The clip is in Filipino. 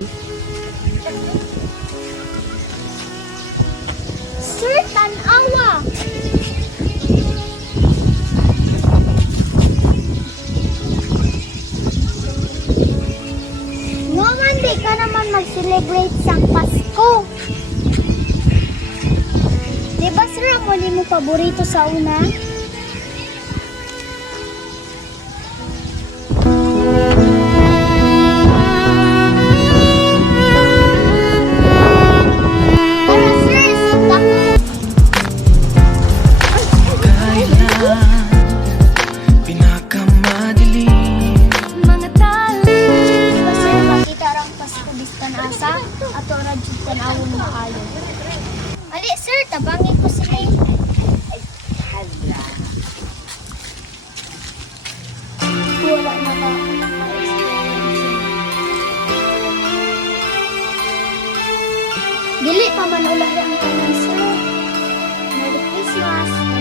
Sir, tanawa! Ngaman, di ka naman mag-celebrate sa Pasko. Di ba, sir, ang muli mo paborito sa una? Tara, sir, sunta ko. Mga tao. Di ba, sir, makita rang Pasko bistan asa ato ra jud tan-awon maayo. Ali, sir, tabangin ko sila. Wala na ka. Dili pa man ulahi ang tanan, sir. Merry Christmas.